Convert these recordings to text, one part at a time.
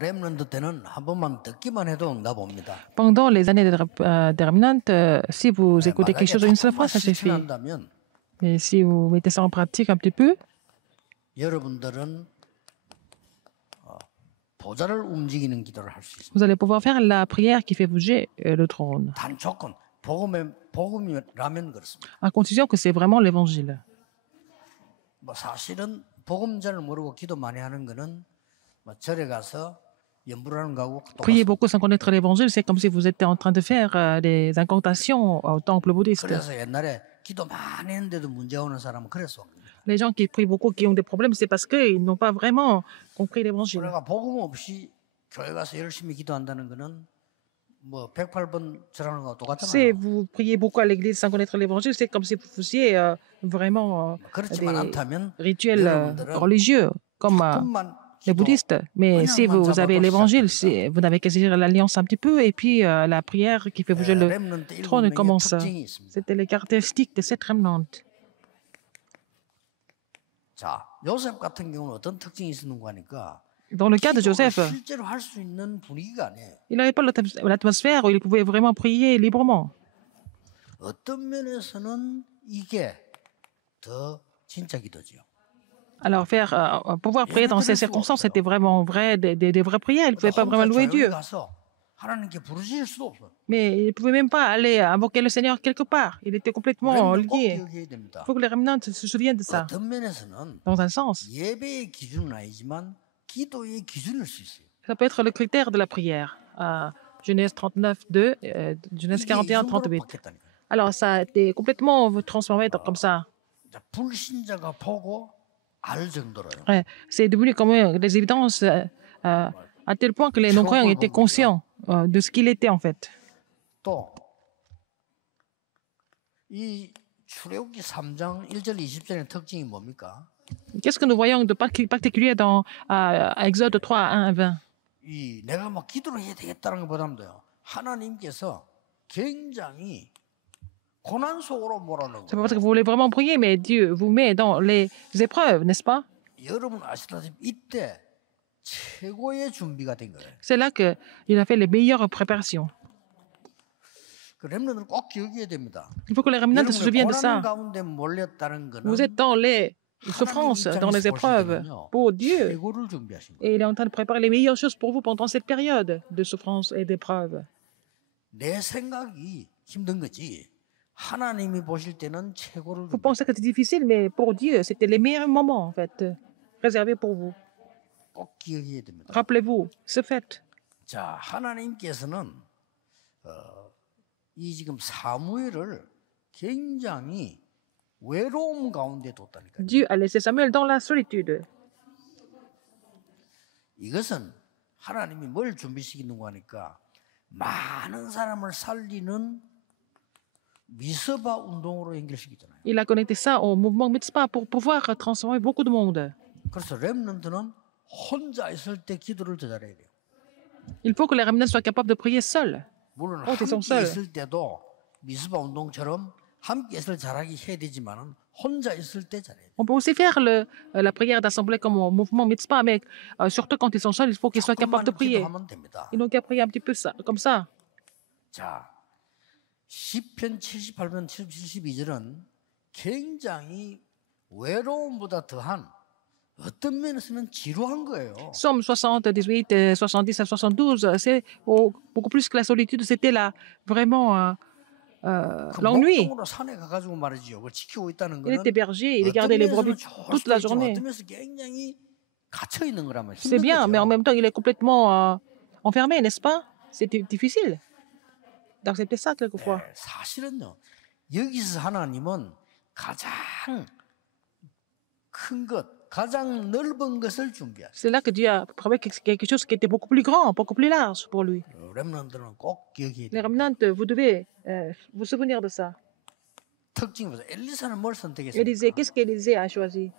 렘넌트 때는 한 번만 듣기만 해도 응답 옵니다. Pendant les années des remnants, si vous écoutez quelque 만약에 chose une seule fois, 조금만 ça suffit. 실천한다면 Mais si vous mettez ça en pratique un petit peu, 여러분들은 보좌를 움직이는 기도를 할 수 있습니다. vous allez pouvoir faire la prière qui fait bouger le trône. 단 조건 복음이라면 그렇습니다. À condition que c'est vraiment l'évangile. 뭐 사실은 복음 잘 모르고 기도 많이 하는 거는 뭐 절에 가서 연불하는 거하고 Prier 똑같습니다. beaucoup sans connaître l'évangile, c'est comme si vous étiez en train de faire des incantations au temple bouddhiste. 그래서 옛날에 기도 많이 했는데도 문제 오는 사람은 그래서 옵니다. Les gens qui prient beaucoup, qui ont des problèmes, c'est parce qu'ils n'ont pas vraiment compris l'évangile. 우리가 복음 없이 교회 가서 열심히 기도한다는 거는 뭐 108번 절하는 거하고 Si 똑같잖아요. vous priez beaucoup à l'église sans connaître l'évangile, c'est comme si vous faisiez vraiment 그렇지만 des 않다면 rituels 여러분들은 religieux, comme 조금만 les bouddhistes. Mais si vous avez l'évangile, vous n'avez qu'à saisir l'alliance un petit peu et puis la prière qui fait bouger le 렘넌트 trône 7명의 commence. 특징이 있습니다. C'était les caractéristiques de cette remnante. 자, 요셉 같은 경우는 어떤 특징이 있었는가 하니까 Dans le cas de 기도를 Joseph, 실제로 할 수 있는 분위기가 아니에요. il n'avait pas l'atmosphère où il pouvait vraiment prier librement. 어떤 면에서는 이게 더 진짜 기도지요. Alors, pouvoir prier dans ces circonstances, c'était vraiment vrai, des vraies prières. Il ne pouvait pas vraiment louer 조용히 Dieu. 가서 하나님께 bu르실 수도 없어요. Mais il ne pouvait même pas aller invoquer le Seigneur quelque part. Il était complètement 렘넌트 꼭 lié. 기억해야 됩니다. Il faut que les remnants se souviennent de ça. 어떤 면에서는 Dans un sens, 예배의 기준은 아니지만 기도의 기준일 수 있어요. ça peut être le critère de la prière. Genèse 39, 2, Genèse 이게 이 41, 정도로 38. 바뀌었다니까요. Alors, ça a été complètement transformé comme ça. 불신자가 보고 알 정도로요. Ouais, c'est devenu comme des évidences à tel point que les non-croyants étaient conscients de ce qu'il était en fait. 또 이 출애굽기 3장 1절 20절의 특징이 뭡니까? Qu'est-ce que nous voyons de particulier dans Exode 3, 1 à 20? 이 내가 막 기도를 해야 되겠다는 것보다도요. 하나님께서 굉장히 고난 속으로 몰아넣은 C'est pas 거예요. parce que vous voulez vraiment prier, mais Dieu vous met dans les épreuves, n'est-ce pas? 여러분 아시다시피 이때 최고의 준비가 된 거예요. C'est là qu'il a fait les meilleures préparations. 그 렘넌트를 꼭 기억해야 됩니다. Il faut que les remnants se souviennent de 고난 ça. 가운데 몰렸다는 거는 Vous êtes dans les souffrances, dans les épreuves pour Dieu. 최고를 준비하신 거예요. Et il est en train de préparer les meilleures choses pour vous pendant cette période de souffrance et d'épreuve. 내 생각이 힘든 거지. 하나님이 보실 때는 최고를 Vous pensez que c'est difficile, mais pour Dieu, c'était les meilleurs moments, en fait, réservés pour vous. 꼭 기억해야 됩니다. Rappelez-vous, ce fait. 자, 하나님께서는 이 지금 사무엘을 굉장히 외로움 가운데 뒀다니까요. Dieu a laissé Samuel dans la solitude. 이것은 하나님이 뭘 준비시키는가 하니까 많은 사람을 살리는 미스바 운동으로 연결시키잖아요. Il a connecté ça au mouvement Mitzpah pour pouvoir transformer beaucoup de monde. 그래서 렘넌트는 혼자 있을 때 기도를 더 잘해야 돼요. Il faut que les remnants soient capables de prier seuls. 물론 ils sont 함께 seuls. 있을 때도 미스바 운동처럼 함께 있을 잘하기 해야 되지만은 혼자 있을 때 잘해야 돼요. On peut aussi faire la prière d'assemblée comme au mouvement Mitzpah, mais surtout quand ils sont seuls, il faut qu'ils soient capables de 조금만 prier. 기도하면 됩니다. Ils n'ont qu'à prier un petit peu ça, comme ça. 자, 시편 78편 72절은 굉장히 외로움보다 더한 어떤 면에서는 지루한 거예요. Psaume 78, 70 à 72, c'est beaucoup plus que la solitude, c'était là vraiment 그 l'ennui. 목동으로 산에 가가지고 말이지요. 그걸 지키고 있다는 Il 거는 était berger, il 어떤 gardait les 면에서는 brebis 좋을 toute 수도 la 있지만 journée. 어떤 면에서 굉장히 갇혀 있는 거라면 C'est 힘든 bien, mais en 거죠. même temps, il est complètement enfermé, n'est-ce pas? C'était difficile d'accepter ça quelquefois. 네, 사실은요. 여기서 하나님은 가장 큰 것, 가장 넓은 것을 준비하세요. C'est là que Dieu a préparé quelque chose qui était beaucoup plus grand, beaucoup plus large pour lui. 렘넌트는 꼭 기억해야 Les 돼요. remnants, vous devez vous souvenir de ça. 특징이 뭐죠? 엘리사는 뭘 Élisée, 선택했습니까? qu'est-ce qu'Élisée a choisi?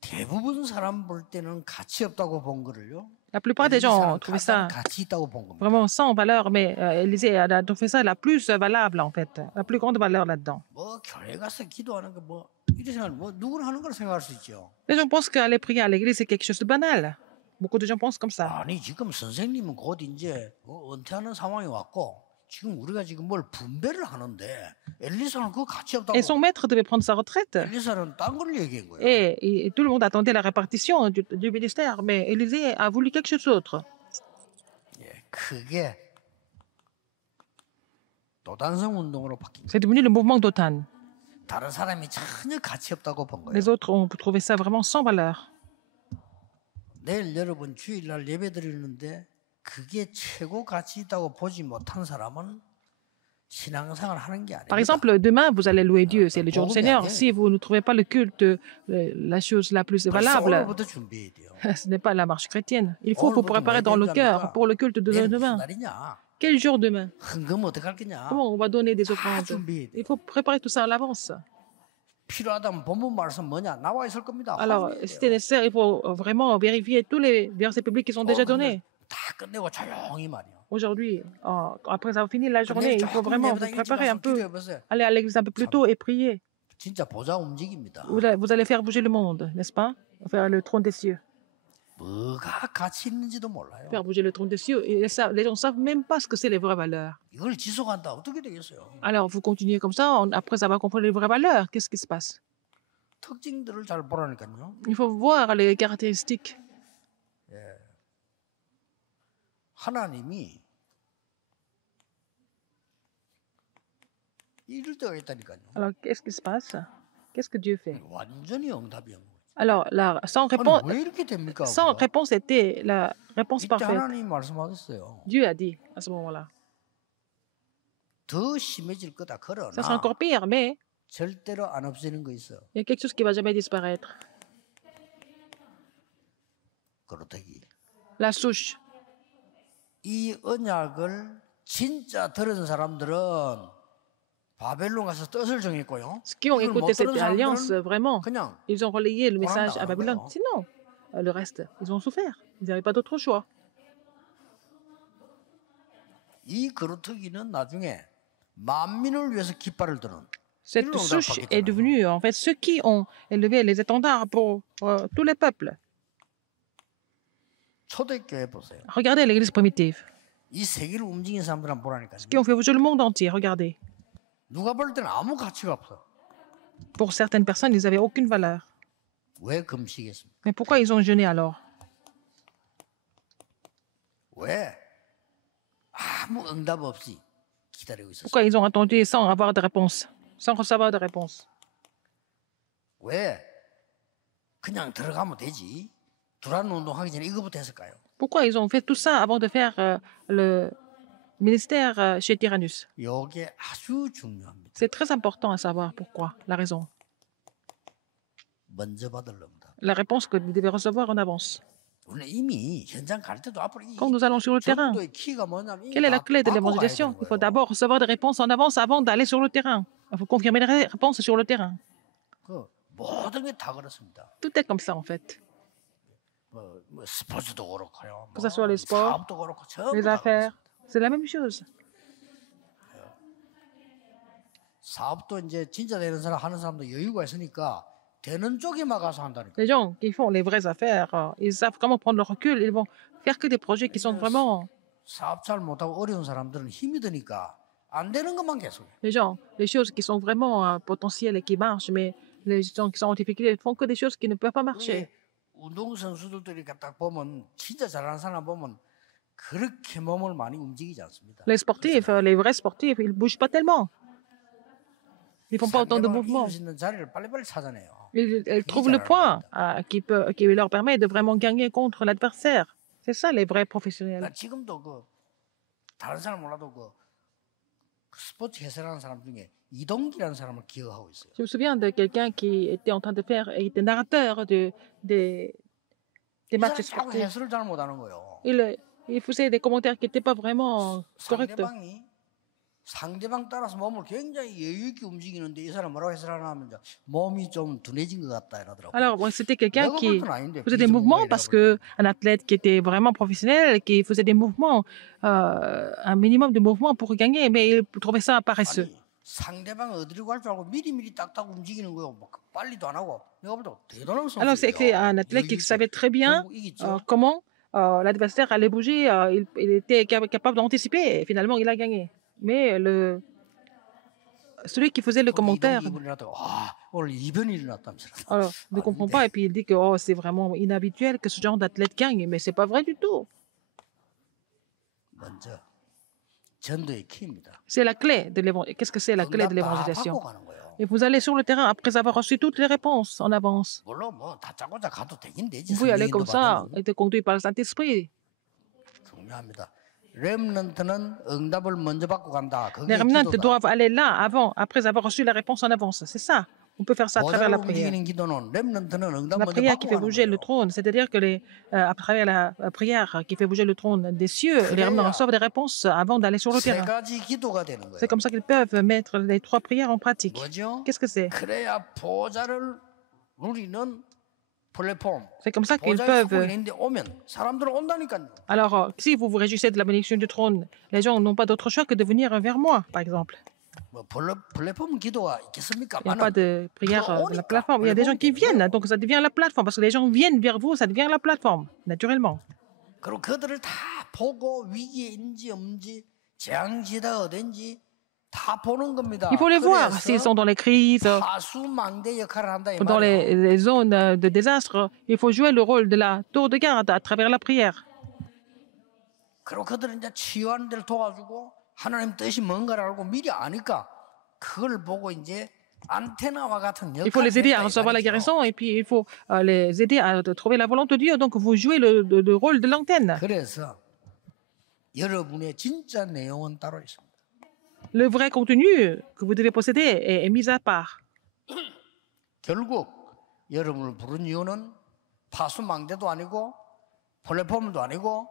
대부분 사람 볼 때는 가치 없다고 본 거를요. La plupart des gens ont 엘리사는 trouvé 가장 ça 가치 있다고 본 겁니다. vraiment sans valeur, mais Élisée a trouvé ça la plus valable en fait, la plus grande valeur là-dedans. 뭐 교회 가서 기도하는 거 뭐 이런 생각 뭐 누구나 하는 걸 생각할 수 있죠. Les gens pensent qu'aller prier à l'église, c'est quelque chose de banal. Beaucoup de gens pensent comme ça. 아니 지금 선생님은 곧 이제 은퇴하는 상황이 왔고 지금 우리가 지금 뭘 분배를 하는데 엘리사는 그거 가치 없다고. Et son maître devait prendre sa retraite. 엘리사는 딴 걸 얘기한 거예요. Et tout le monde attendait la répartition du ministère. Mais Élisée a voulu quelque chose d'autre. 예, 그게 도단성 운동으로 바뀐 거예요. C'est devenu le mouvement d'Otan. 다른 사람이 전혀 가치 없다고 본 거예요. Les autres ont trouvé ça vraiment sans valeur. 내일 여러분 주일날 예배 드리는데 그게 최고 가치 있다고 보지 못한 사람은 신앙생활 하는 게 Par 아닙니다. exemple, demain, vous allez louer Dieu, c'est le jour du Seigneur. Si vous ne trouvez pas le culte la chose la plus 벌써 valable, 오늘부터 준비해야 돼요. ce n'est pas la marche chrétienne. Il faut vous préparer dans le cœur pour le culte de 내일 무슨 demain. 날이냐? Quel jour demain? 헌금 어떡할 거냐? Comment on va donner des 다 offrandes? 준비해야 돼요. Il faut préparer tout ça à l'avance. 필요하다면 본문 말씀 뭐냐? 나와 있을 겁니다. Alors, 확인해야 si c'est 돼요. nécessaire, il faut vraiment vérifier tous les versets publics qui sont déjà donnés. 다 끝내고 조용히 말이요. Aujourd'hui, après avoir fini la journée, il faut 조금 vraiment vous 예배당 일찍 préparer un 와서 peu, 기도해보세요. aller à l'église un peu plus tôt et prier. 진짜 보좌 움직입니다. Vous allez faire bouger le monde, n'est-ce pas? Faire le trône des cieux. 뭐가 가치 있는지도 몰라요. Faire bouger le trône des cieux. Et les gens ne savent même pas ce que c'est les vraies valeurs. 이걸 지속한다 어떻게 되겠어요? Alors, vous continuez comme ça, après ça va comprendre les vraies valeurs. Qu'est-ce qui se passe? 특징들을 잘 보라니까요. Il faut voir les caractéristiques. 하나님이 이럴 때가 있다니까요. Alors, qu'est-ce qui se passe? Qu'est-ce que Dieu fait? 완전히 응답이 온 거예요. Alors, sans 아니, réponse, 왜 이렇게 됩니까? sans 그거? réponse était la réponse 이때 parfaite. 하나님이 말씀하셨어요. Dieu a dit à ce moment-là. 더 심해질 거다. Ça sera 그러나 encore pire, mais 절대로 안 없어지는 거 있어. il y a quelque chose qui va jamais disparaître. 그렇다기. La souche. 이 언약을 진짜 들은 사람들은 바벨론 가서 뜻을 정했고요. Ceux qui ont 이걸 못 écouté cette 들은 alliance, 사람들은 vraiment, 그냥 ils ont relayé le message à 당한 Babylone. 거예요. Sinon, le reste, ils ont souffert. Ils n'avaient pas d'autre choix. 이 그루터기는 나중에 만민을 위해서 깃발을 드는 Cette 이런 souche 응답을 est 받겠다는 devenue, en fait, ceux qui ont élevé les étendards pour tous les peuples. 초대교회 보세요. Regardez l'église primitive. 이 세계를 움직인 사람들 한번 보라니까요. Qui ont fait bouger le monde entier. Regardez. 누가 볼 때는 아무 가치가 없어. Pour certaines personnes, ils n'avaient aucune valeur. 왜 금식했습니까? Mais pourquoi ils ont jeûné alors? 왜 아무 응답 없이 기다리고 있었어요? Pourquoi ils ont attendu sans avoir de réponse? Sans recevoir de réponse? 왜 그냥 들어가면 되지? 두란 운동하기 전에 이거부터 했을까요? Pourquoi ils ont fait tout ça avant de faire le ministère chez Tyrannus? 이게 아주 중요합니다. C'est très important à savoir pourquoi, la raison. 먼저 받으려니다. La réponse que vous devez recevoir en avance. 우리는 이미 현장 갈 때도 앞으로 이 Quand nous allons sur le terrain, 전도의 키가 뭐냐면 quelle est la clé de l'évangélisation? Il faut d'abord recevoir des réponses en avance avant d'aller sur le terrain. Il faut confirmer les réponses sur le terrain. 그 모든 게 다 그렇습니다. Tout est comme ça en fait. 뭐 스포츠도 그렇고요. Que ce soit les sports, 사업도 그렇고 전부 les 다 affaires, 그렇습니다. c'est la même chose. 사업도 이제 진짜 되는 사람 하는 사람도 여유가 있으니까 되는 쪽에 막아서 한다니까. Les gens qui font les vraies affaires, ils savent comment prendre le recul. Ils vont faire que des projets qui sont vraiment... 사업 잘 못하고 어려운 사람들은 힘이 드니까 안 되는 것만 계속해. Les choses qui sont vraiment potentielles et qui marchent, mais les gens qui sont en difficulté font que des choses qui ne peuvent pas marcher. 운동 선수들이 딱 보면 진짜 잘하는 사람 보면 그렇게 몸을 많이 움직이지 않습니다. Les sportifs, les vrais sportifs, ils ne bougent pas tellement. Ils ne font pas autant de 상대방을 mouvements. 이길 수 있는 자리를 빨리빨리 찾아내요. Ils trouvent le point qui leur permet de vraiment gagner contre l'adversaire. C'est ça les vrais professionnels. 나 지금도 그 다른 사람 몰라도 그 스포츠 해설하는 사람 중에 이동기라는 사람을 기억하고 있어요. Je me souviens de quelqu'un qui était en train de faire, il était narrateur des 이 matchs 사람이 자꾸 sportifs. 해설을 잘 못하는 거예요. Il faisait des commentaires qui n'étaient pas vraiment corrects. 상대방 따라서 몸을 굉장히 여유 있게 움직이는데 이 사람 뭐라고 해설하나 하면 이제 몸이 좀 둔해진 것 같다 이러더라고요. Alors, c'était quelqu'un 내가 qui 볼 때는 아닌데, faisait des mouvements parce 비전문가이라고 qu'un athlète qui était vraiment professionnel, qui faisait des mouvements, un minimum de mouvements pour gagner, mais il trouvait ça paresseux. 아니, 상대방 어디로 갈 줄 알고 미리미리 딱딱 움직이는 거요. 뭐 빨리도 안 하고. 내가 볼 때 대단한 Alors, c'est 선수예요. un athlète qui savait très bien 결국 이기죠. comment l'adversaire allait bouger. Il était capable d'anticiper et finalement, il a gagné. Mais celui qui faisait le commentaire, 이동기 일어났다고 오늘 이변이 일어났다면서. alors, ne comprend pas et puis il dit que oh, c'est vraiment inhabituel que ce genre d'athlète gagne. Mais c'est pas vrai du tout. 먼저 전도의 키입니다. C'est la clé de l'évangélisation. Qu'est-ce que c'est la clé de 응답 다 l'évangélisation? 받고 가는 거예요. Et vous allez sur le terrain après avoir reçu toutes les réponses en avance. 물론 뭐 다짜고짜 가도 되긴 되지. Vous pouvez aller 성령 comme ça, 인도 être conduit par le Saint-Esprit. 받으면 중요합니다. 렘넌트는 응답을 먼저 받고 간다. 그게 Les remnants 기도다. doivent aller là avant, après avoir reçu la réponse en avance. C'est ça. On peut faire ça à travers 보좌를 la prière. 움직이는 기도는 렘넌트는 응답 La 먼저 prière qui 받고 fait 가는 bouger le 거예요. trône, c'est-à-dire que à travers la prière qui fait bouger le trône des cieux, les remnants reçoivent des réponses avant d'aller sur le 세 terrain. 가지 기도가 되는 거예요. C'est comme ça qu'ils peuvent mettre les 3 prières en pratique. 뭐죠? Qu'est-ce que c'est? 그래야 보좌를 누리는 플랫폼. C'est comme ça qu'ils 보좌의 peuvent. 축복이 있는데 오면 사람들은 온다니까요. Alors, si vous vous réjouissez de la bénédiction du trône, les gens n'ont pas d'autre choix que de venir vers moi, par exemple. 뭐 플랫폼 기도가 있겠습니까? Il n'y a pas de prière 그거 de la 오니까. plateforme. Il y a des gens qui 플랫폼이 viennent, donc ça devient la plateforme. Parce que les gens viennent vers vous, ça devient la plateforme, naturellement. 그리고 그들을 다 보고 위기에 있는지 없는지 재앙지대가 어딘지 다 보는 겁니다. Il faut les voir s'ils sont dans les crises, 파수망대 역할을 한다 이 dans 말이에요. les zones de désastre. Il faut jouer le rôle de la tour de garde à travers la prière. 그리고 그들은 이제 치유하는 데를 도와주고 하나님 뜻이 뭔가를 알고 미리 아니까 그걸 보고 이제 안테나와 같은 Il faut les aider à recevoir la guérison et puis il faut les aider à trouver la volonté de Dieu. Donc vous jouez le rôle de l'antenne. 그래서 여러분의 진짜 내용은 따로 있습니다. Le vrai contenu que vous devez posséder est mis à part. 결국 여러분을 부른 이유는 파수망대도 아니고 플랫폼도 아니고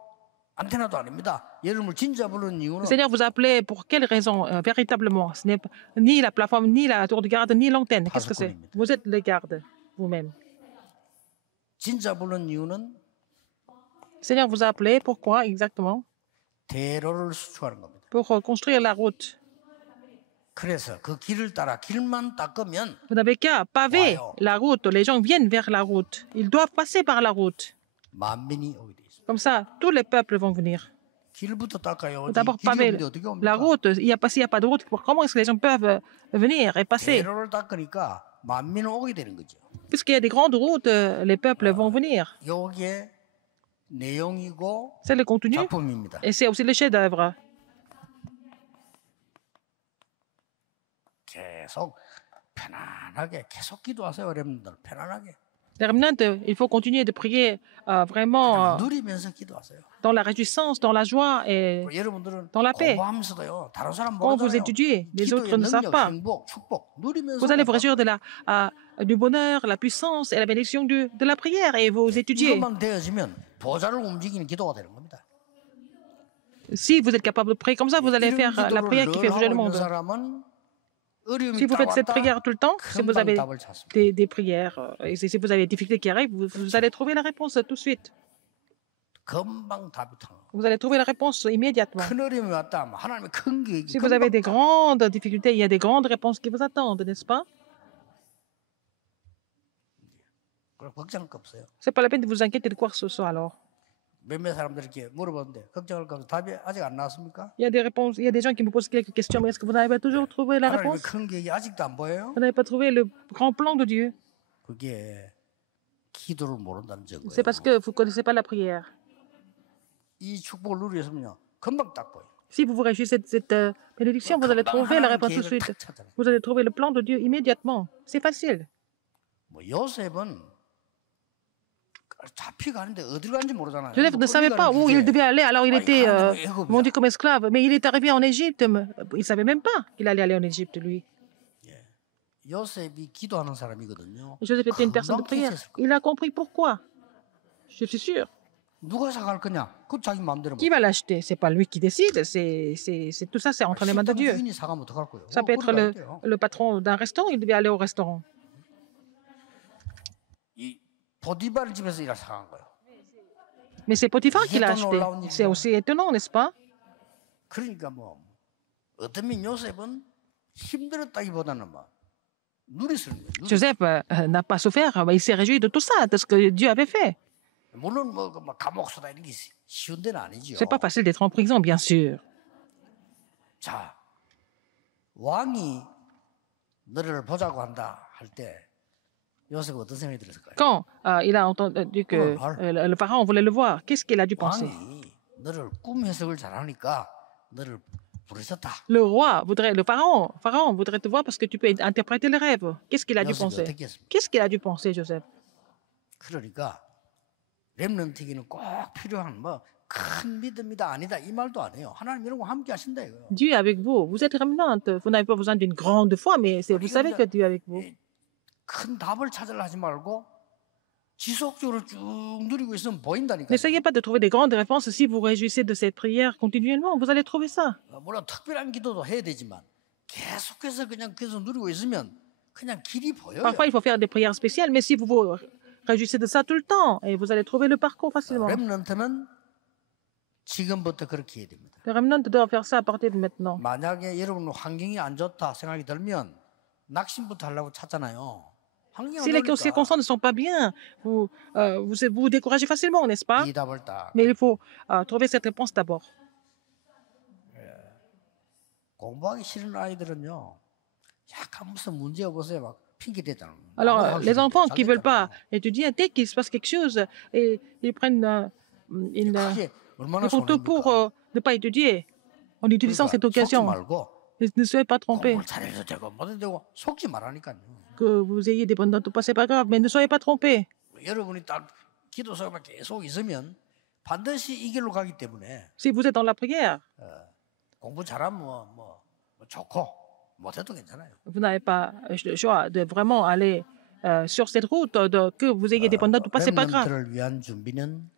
안테나도 아닙니다. 여러분을 진짜 부른 이유는 Le Seigneur vous a appelé pour quelle raison véritablement? Ce n'est ni la plateforme, ni la tour de garde, ni l'antenne. Qu'est-ce que c'est? Vous êtes les gardes vous-même. 진짜 부른 이유는 Le Seigneur vous a appelé pourquoi exactement? 대로를 수축하는 겁니다. Pour construire la route. 그래서 그 길을 따라 길만 닦으면 Vous n'avez qu'à paver la route. Les gens viennent vers la route. Ils doivent passer par la route. 만민이 오게 돼 있습니다. Comme ça, tous les peuples vont venir. 길부터 닦아요. D'abord 길이 paver 없는데 어떻게 la 옵니까? route. S'il n'y a pas de route, comment est-ce que les gens peuvent venir et passer? 대로를 닦으니까 만민은 오게 되는 거죠. Puisqu'il y a des grandes routes, les peuples vont venir. 요게 내용이고 C'est le contenu 작품입니다. et c'est aussi le chef-d'œuvre. 계속 편안하게 계속 기도하세요, 여러분들. 편안하게. Les remnants, il faut continuer de prier vraiment 누리면서 기도하세요. dans la réjouissance, dans la joie et 여러분들은 dans la paix. 공부하면서도요. 다른 사람 Quand vous 모르잖아요. étudiez, les 기도의 autres ne savent 능력, pas. 행복, 축복 누리면서 Vous allez vous 공부하세요. réjouir du bonheur, la puissance et la bénédiction de la prière et vous étudiez. 이것만 되어지면 보좌를 움직이는 기도가 되는 겁니다. Si vous êtes capable de prier comme ça, vous allez 이런 faire la prière qui fait bouger le 기도를 늘 하고 있는 monde. 사람은 어려움이 Si vous faites cette 따왔다, prière tout le temps, si vous avez 금방 답을 찾습니다. des prières, et si vous avez des difficultés qui arrivent, vous allez trouver la réponse tout de suite. 금방 답이 타는 거예요. Vous allez trouver la réponse immédiatement. 큰 어려움이 왔다 하면 하나님의 큰 계획이 Si vous avez des 금방 grandes difficultés, il y a des grandes réponses qui vous attendent, n'est-ce pas? 그걸 걱정할 거 없어요. C'est pas la peine de vous inquiéter de quoi que ce soit alors. 몇몇 사람들이 이렇게 물어보는데 걱정할 거 없어. 답이 아직 안 나왔습니까? Il y a des réponses, il y a des gens qui me posent quelques questions, mais est-ce que vous n'avez pas toujours trouvé la 하나님의 réponse? 큰 계획이 아직도 안 보여요? Vous n'avez pas trouvé le grand plan de Dieu? 그게 기도를 모른다는 증거예요. C'est parce que vous ne connaissez pas la prière. 이 축복을 누리셨으면요 금방 딱 보여요. Si vous vous réjouissez de cette bénédiction, vous allez trouver la réponse tout de suite. Vous allez trouver le plan de Dieu immédiatement. C'est facile. 뭐 요셉은 잡혀가는데 어디로 가는지 모르잖아요. Joseph ne savait pas où il devait aller, alors il était vendu comme esclave. Mais il est arrivé en Égypte. Il ne savait même pas qu'il allait aller en Égypte, lui. 요셉이 기도하는 사람이거든요. Joseph était une personne de prière. Il a compris pourquoi. Je suis sûr. 누가 사갈 거냐? 그 자기 마음대로. Qui va l'acheter? C'est pas lui qui décide. Tout ça, c'est entre les mains de Dieu. 주인이 사가면 어떡할 거예요? Ça peut être le patron d'un restaurant. Il devait aller au restaurant. 이 보디발 집에서 일을 사간 거예요. Mais c'est Potiphar qui l'a acheté. C'est aussi étonnant, n'est-ce pas? 그러니까 뭐 어떤 면 요셉은 힘들었다기보다는 막 누리스는 거예요. Joseph n'a pas souffert, mais il s'est réjoui de tout ça, de ce que Dieu avait fait. 물론 뭐 감옥 소다 이런 게 쉬운 데는 아니죠. C'est pas facile d'être en prison, bien sûr. 자, 왕이 너를 보자고 한다 할 때 요셉 어떤 생각이 들었을까요? Quand il a entendu que le pharaon voulait le voir, qu'est-ce qu'il a dû penser? 왕이 너를 꿈 해석을 잘하니까 너를 부르셨다. Le pharaon voudrait te voir parce que tu peux interpréter les rêves. Qu'est-ce qu'il a dû 요셉이 penser? 어떻게 했습니까? Qu'est-ce qu'il a dû penser, Joseph? 그러니까 렘넌트에게는 꼭 필요한 뭐 큰 믿음이다 아니다 이 말도 안 해요. 하나님 이런 거 함께 하신다 이거요. Dieu est avec vous. Vous êtes rémanente. Vous n'avez pas besoin d'une grande foi, mais vous savez que Dieu est avec vous. 큰 답을 찾으려 하지 말고 지속적으로 쭉 누리고 있으면 보인다니까요. N'essayez pas de trouver des grandes réponses si vous réjouissez de cette prière continuellement. Vous allez trouver ça. 물론 특별한 기도도 해야 되지만 계속해서 그냥 계속 누리고 있으면 그냥 길이 보여요. Parfois, il faut faire des prières spéciales, mais si vous vous réjouissez de ça tout le temps, et vous allez trouver le parcours facilement. 렘넌트는 지금부터 그렇게 해야 됩니다. Le remnant doit faire ça à partir de maintenant. 만약에 여러분 환경이 안 좋다 생각이 들면 낙심부터 하려고 찾잖아요. 환경이 안 Si les 좋으니까 circonstances ne sont pas bien, vous découragez facilement, n'est-ce pas? 이 답을 딱 Mais il faut trouver cette réponse d'abord. 공부하기 싫은 아이들은요. 약간 무슨 문제 없어요. 막 핑계 대잖아요. Alors, les enfants qui ne veulent pas étudier, dès qu'il se passe quelque chose, et ils prennent ils font tout pour ne pas étudier en utilisant cette occasion. Ne soyez pas trompés. Que vous ayez des bonnes notes ou pas, c'est pas grave, mais ne soyez pas trompés. 여러분이 딱 기도 속에 계속 있으면 반드시 이 길로 가기 때문에 Si vous êtes dans la prière, 공부 잘하면 뭐 좋고 못해도 괜찮아요. vous n'avez pas le choix de vraiment aller sur cette route, que vous ayez des bonnes notes ou pas, c'est pas grave. 렘넌트를 위한 준비는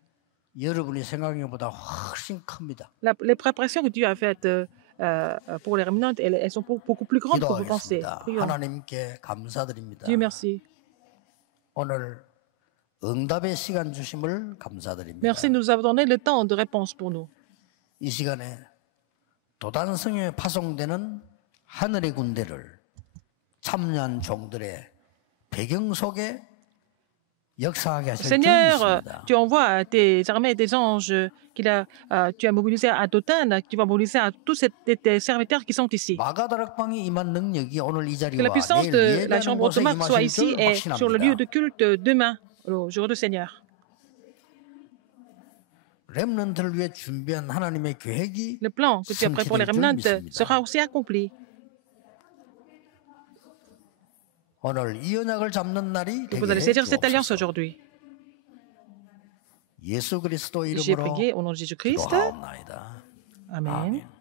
여러분이 생각한 것보다 훨씬 큽니다. Les préparations que Dieu a faites pour les remnants, elles sont beaucoup plus grandes que vous pensez. 기도하겠습니다. Prions. 하나님께 감사드립니다. Dieu merci. 오늘 응답의 시간 주심을 감사드립니다. Merci de nous avoir donné le temps de réponse pour nous. 이 시간에 도단성에 파송되는 하늘의 군대를 참여한 종들의 배경 속에 역사하게 하실 줄 Seigneur, 믿습니다. tu envoies tes armées, tes anges, tu as mobilisés à Dothan, tu vas mobiliser à tous tes serviteurs qui sont ici. 마가다락방이 임한 능력이 오늘 이 Que 자리와 la puissance 내일 de la 예배하는 chambre 곳에 de Marc soit 임하실 ici 줄 et sur le lieu de 확신합니다. culte demain, au jour du Seigneur. 렘넌트를 위해 준비한 하나님의 계획이 Le plan que tu as prêt pour les 성취될 줄 remnants 믿습니다. sera aussi accompli. 오늘 이 언약을 잡는 날이 Que vous 되게 allez saisir cette alliance 해주옵소서. aujourd'hui. 예수 그리스도 J'ai 이름으로 prié au nom de Jésus-Christ. 기도하옵나이다. Amen. 아멘.